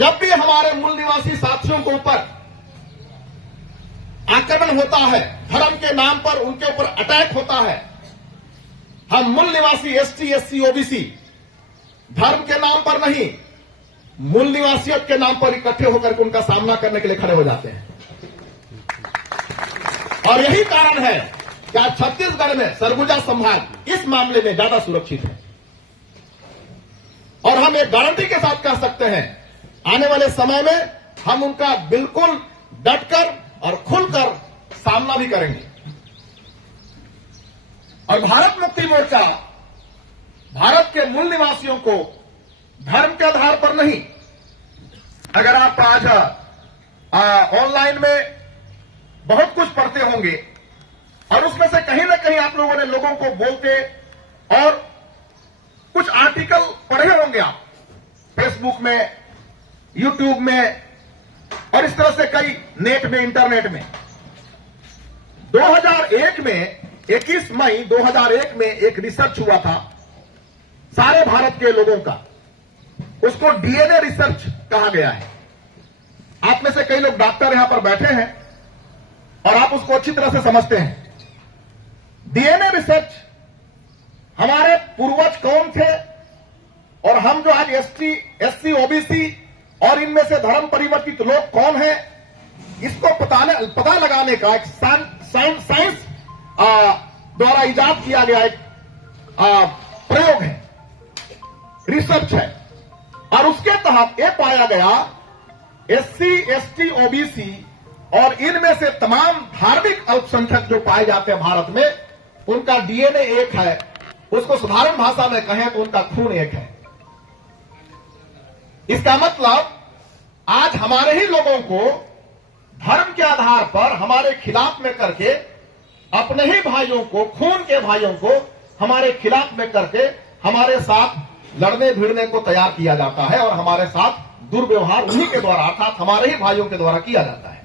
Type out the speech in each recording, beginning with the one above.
जब भी हमारे मूल निवासी साथियों के ऊपर आक्रमण होता है, धर्म के नाम पर उनके ऊपर अटैक होता है, हम मूल निवासी एसटी, एससी, ओबीसी धर्म के नाम पर नहीं, मूल निवासियत के नाम पर इकट्ठे होकर के उनका सामना करने के लिए खड़े हो जाते हैं। और यही कारण है कि आज छत्तीसगढ़ में सरगुजा संभाग इस मामले में ज्यादा सुरक्षित है। और हम एक गारंटी के साथ कह सकते हैं, आने वाले समय में हम उनका बिल्कुल डटकर और खुलकर सामना भी करेंगे। और भारत मुक्ति मोर्चा भारत के मूल निवासियों को धर्म के आधार पर नहीं, अगर आप आज ऑनलाइन में बहुत कुछ पढ़ते होंगे और उसमें से कहीं ना कहीं आप लोगों ने लोगों को बोलते और कुछ आर्टिकल पढ़े होंगे आप फेसबुक में, यूट्यूब में और इस तरह से कई नेट में, इंटरनेट में। 2001 में 21 मई 2001 में एक रिसर्च हुआ था सारे भारत के लोगों का, उसको डीएनए रिसर्च कहा गया है। आप में से कई लोग डॉक्टर यहां पर बैठे हैं और आप उसको अच्छी तरह से समझते हैं। डीएनए रिसर्च, हमारे पूर्वज कौन थे और हम जो आज एसटी, एससी, ओबीसी और इनमें से धर्म परिवर्तित लोग कौन हैं, इसको पता लगाने का एक साइंस द्वारा इजाद किया गया एक प्रयोग है, रिसर्च है। और उसके तहत यह पाया गया एससी, एसटी, ओबीसी और इनमें से तमाम धार्मिक अल्पसंख्यक जो पाए जाते हैं भारत में, उनका डीएनए एक है। उसको साधारण भाषा में कहें तो उनका खून एक है। इसका मतलब आज हमारे ही लोगों को धर्म के आधार पर हमारे खिलाफ में करके, अपने ही भाइयों को, खून के भाइयों को हमारे खिलाफ में करके हमारे साथ लड़ने भिड़ने को तैयार किया जाता है और हमारे साथ दुर्व्यवहार उन्हीं के द्वारा अर्थात हमारे ही भाइयों के द्वारा किया जाता है।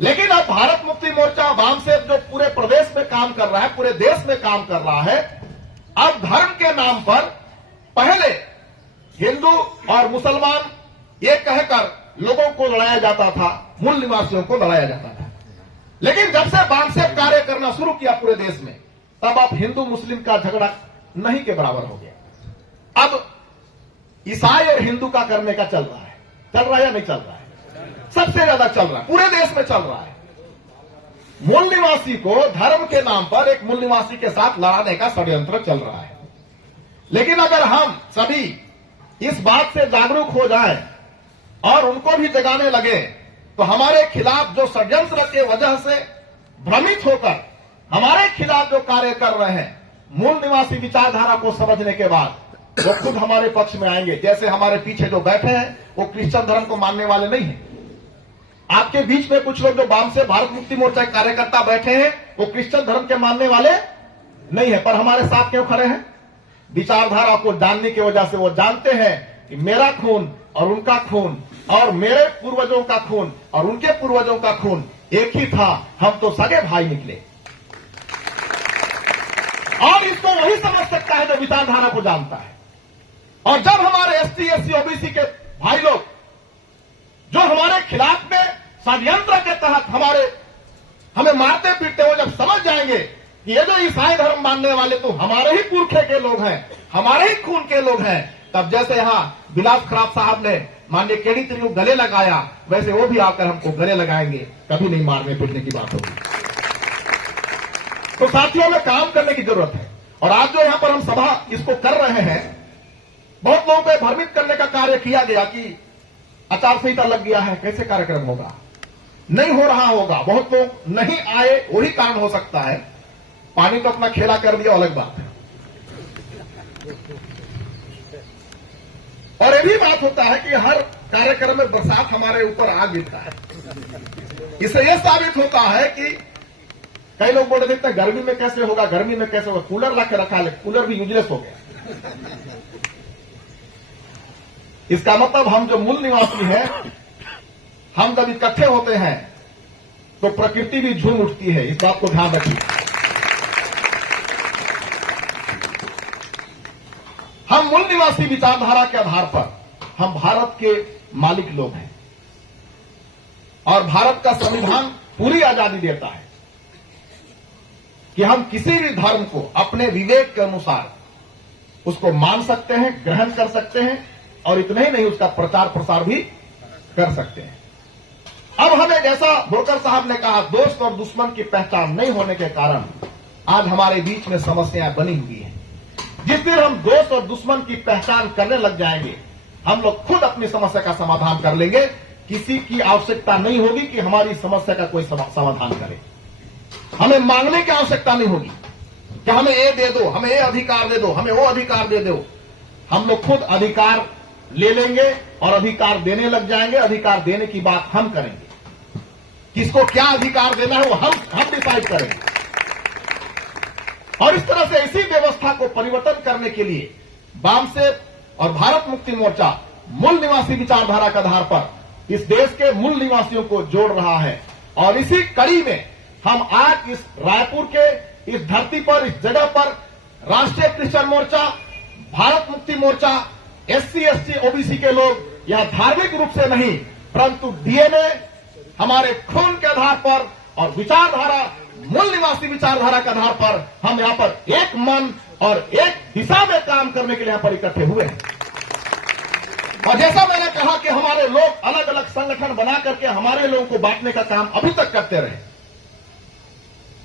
लेकिन अब भारत मुक्ति मोर्चा वाम से जो पूरे प्रदेश में काम कर रहा है, पूरे देश में काम कर रहा है, अब धर्म के नाम पर पहले हिंदू और मुसलमान ये कहकर लोगों को लड़ाया जाता था, मूल निवासियों को लड़ाया जाता था। लेकिन जब से बामसेफ कार्य करना शुरू किया पूरे देश में, तब अब हिंदू मुस्लिम का झगड़ा नहीं के बराबर हो गया। अब ईसाई और हिंदू का करने का चल रहा है या नहीं चल रहा है? सबसे ज्यादा चल रहा है, पूरे देश में चल रहा है। मूल निवासी को धर्म के नाम पर एक मूल निवासी के साथ लड़ाने का षड्यंत्र चल रहा है। लेकिन अगर हम सभी इस बात से जागरूक हो जाएं और उनको भी जगाने लगे, तो हमारे खिलाफ जो षड्यंत्र के वजह से भ्रमित होकर हमारे खिलाफ जो कार्य कर रहे हैं, मूल निवासी विचारधारा को समझने के बाद वो खुद हमारे पक्ष में आएंगे। जैसे हमारे पीछे जो बैठे हैं वो क्रिश्चियन धर्म को मानने वाले नहीं हैं। आपके बीच में कुछ लोग जो बाम से भारत मुक्ति मोर्चा के कार्यकर्ता बैठे हैं, वो क्रिश्चियन धर्म के मानने वाले नहीं है, पर हमारे साथ क्यों खड़े हैं? विचारधारा को जानने की वजह से वो जानते हैं कि मेरा खून और उनका खून और मेरे पूर्वजों का खून और उनके पूर्वजों का खून एक ही था, हम तो सगे भाई निकले। और इसको वही समझ सकता है जो विचारधारा को जानता है। और जब हमारे एसटी, एससी, ओबीसी के भाई लोग जो हमारे खिलाफ में षड्यंत्र के तहत हमें मारते पीटते हो, जब समझ जाएंगे कि ये जो ईसाई धर्म मानने वाले तो हमारे ही पुरखे के लोग हैं, हमारे ही खून के लोग हैं, तब जैसे यहां विलास खराब साहब ने माननीय केडी त्रियु गले लगाया, वैसे वो भी आकर हमको गले लगाएंगे। कभी नहीं मारने पीटने की बात होगी। तो साथियों में काम करने की जरूरत है। और आज जो यहां पर हम सभा इसको कर रहे हैं, बहुत लोगों को भ्रमित करने का कार्य किया गया कि आचार संहिता लग गया है, कैसे कार्यक्रम होगा, नहीं हो रहा होगा। बहुत लोग नहीं आए, वही कारण हो सकता है। पानी तो अपना खेला कर दिया, अलग बात है। और ये भी बात होता है कि हर कार्यक्रम में बरसात हमारे ऊपर आ गिरता है। इससे यह साबित होता है कि कई लोग बोल रहे थे गर्मी में कैसे होगा, गर्मी में कैसे होगा, कूलर ला के रखा, ले कूलर भी यूजलेस हो गया। इसका मतलब हम जो मूल निवासी हैं, हम जब इकट्ठे होते हैं तो प्रकृति भी झूम उठती है। इस बात को ध्यान रखिए। हम मूल निवासी विचारधारा के आधार पर हम भारत के मालिक लोग हैं और भारत का संविधान पूरी आजादी देता है कि हम किसी भी धर्म को अपने विवेक के अनुसार उसको मान सकते हैं, ग्रहण कर सकते हैं और इतना ही नहीं उसका प्रचार प्रसार भी कर सकते हैं। अब हमें जैसा बोरकर साहब ने कहा, दोस्त और दुश्मन की पहचान नहीं होने के कारण आज हमारे बीच में समस्याएं बनी हुई हैं। जिस दिन हम दोस्त और दुश्मन की पहचान करने लग जाएंगे, हम लोग खुद अपनी समस्या का समाधान कर लेंगे। किसी की आवश्यकता नहीं होगी कि हमारी समस्या का कोई समाधान करे। हमें मांगने की आवश्यकता नहीं होगी कि हमें ये दे दो, हमें ये अधिकार दे दो, हमें वो अधिकार दे दो। हम लोग खुद अधिकार ले लेंगे और अधिकार देने लग जाएंगे। अधिकार देने की बात हम करेंगे, किसको क्या अधिकार देना है वो हम डिसाइड करेंगे। और इस तरह से इसी व्यवस्था को परिवर्तन करने के लिए वामसेप और भारत मुक्ति मोर्चा मूल निवासी विचारधारा के आधार पर इस देश के मूल निवासियों को जोड़ रहा है। और इसी कड़ी में हम आज इस रायपुर के इस धरती पर, इस जगह पर राष्ट्रीय क्रिश्चियन मोर्चा, Bharat Mukti Morcha, SC ST OBC के लोग यह धार्मिक रूप से नहीं परंतु DNA हमारे खून के आधार पर और विचारधारा, मूल निवासी विचारधारा के आधार पर हम यहां पर एक मन और एक दिशा में काम करने के लिए यहां पर इकट्ठे हुए हैं। और जैसा मैंने कहा कि हमारे लोग अलग अलग संगठन बना करके हमारे लोगों को बांटने का काम अभी तक करते रहे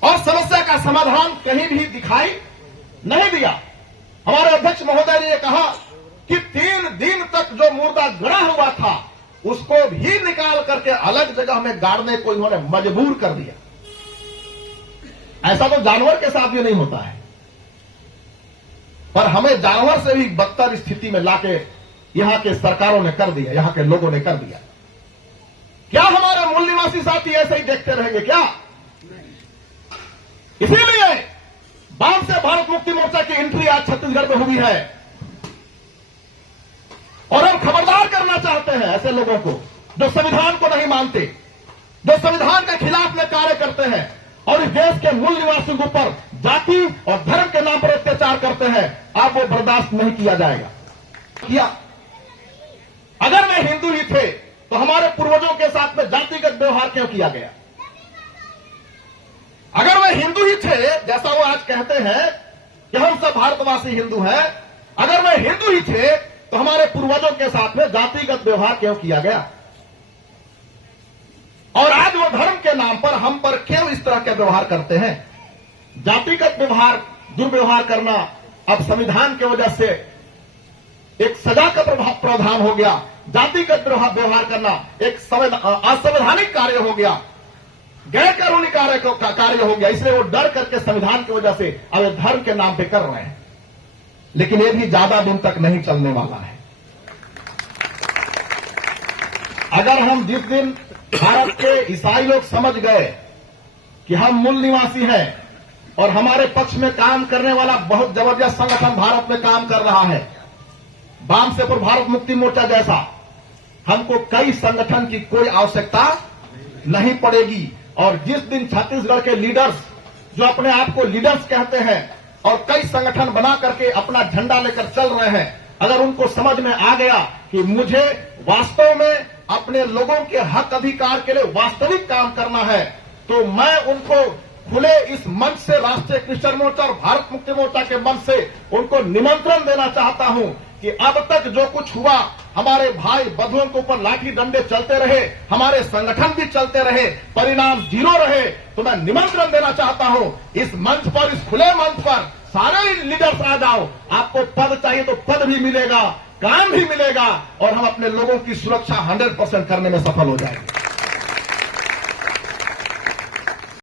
और समस्या का समाधान कहीं भी दिखाई नहीं दिया। हमारे अध्यक्ष महोदय ने कहा कि 3 दिन तक जो मुर्दा गड़ा हुआ था उसको भी निकाल करके अलग जगह में गाड़ने को इन्होंने मजबूर कर दिया। ऐसा तो जानवर के साथ भी नहीं होता है, पर हमें जानवर से भी बदतर स्थिति में लाके यहां के सरकारों ने कर दिया, यहां के लोगों ने कर दिया। क्या हमारे मूल निवासी साथी ऐसे ही देखते रहेंगे क्या? इसीलिए वाम से भारत मुक्ति मोर्चा की एंट्री आज छत्तीसगढ़ में हुई है और हम खबरदार करना चाहते हैं ऐसे लोगों को जो संविधान को नहीं मानते, जो संविधान के खिलाफ में कार्य करते हैं और इस देश के मूल निवासियों के ऊपर जाति और धर्म के नाम पर अत्याचार करते हैं। अब वो बर्दाश्त नहीं किया जाएगा। किया अगर वे हिंदू ही थे तो हमारे पूर्वजों के साथ में जातिगत व्यवहार क्यों किया गया? अगर वे हिंदू ही थे, जैसा वो आज कहते हैं कि हम सब भारतवासी हिंदू हैं, अगर वे हिंदू ही थे तो हमारे पूर्वजों के साथ में जातिगत व्यवहार क्यों किया गया? और आज वो धर्म के नाम पर हम पर क्यों इस तरह के व्यवहार करते हैं? जातिगत व्यवहार, दुर्व्यवहार करना अब संविधान की वजह से एक सजा का प्रावधान हो गया। जातिगत व्यवहार करना एक असंवैधानिक कार्य हो गया, गैर कानूनी कार्य हो गया। इसलिए वो डर करके संविधान की वजह से अब धर्म के नाम पे कर रहे हैं। लेकिन ये भी ज्यादा दिन तक नहीं चलने वाला है। अगर हम जिस दिन भारत के ईसाई लोग समझ गए कि हम मूल निवासी हैं और हमारे पक्ष में काम करने वाला बहुत जबरदस्त संगठन भारत में काम कर रहा है, वामसेप और भारत मुक्ति मोर्चा जैसा, हमको कई संगठन की कोई आवश्यकता नहीं पड़ेगी। और जिस दिन छत्तीसगढ़ के लीडर्स जो अपने आप को लीडर्स कहते हैं और कई संगठन बना करके अपना झंडा लेकर चल रहे हैं, अगर उनको समझ में आ गया कि मुझे वास्तव में अपने लोगों के हक अधिकार के लिए वास्तविक काम करना है, तो मैं उनको खुले इस मंच से, राष्ट्रीय क्रिश्चियन मोर्चा और भारत मुक्ति मोर्चा के मंच से उनको निमंत्रण देना चाहता हूं कि अब तक जो कुछ हुआ, हमारे भाई बंधुओं के ऊपर लाठी डंडे चलते रहे, हमारे संगठन भी चलते रहे, परिणाम 0 रहे, तो मैं निमंत्रण देना चाहता हूं इस मंच पर, इस खुले मंच पर सारे लीडर्स आ जाओ। आपको पद चाहिए तो पद भी मिलेगा, काम भी मिलेगा और हम अपने लोगों की सुरक्षा 100% करने में सफल हो जाएंगे।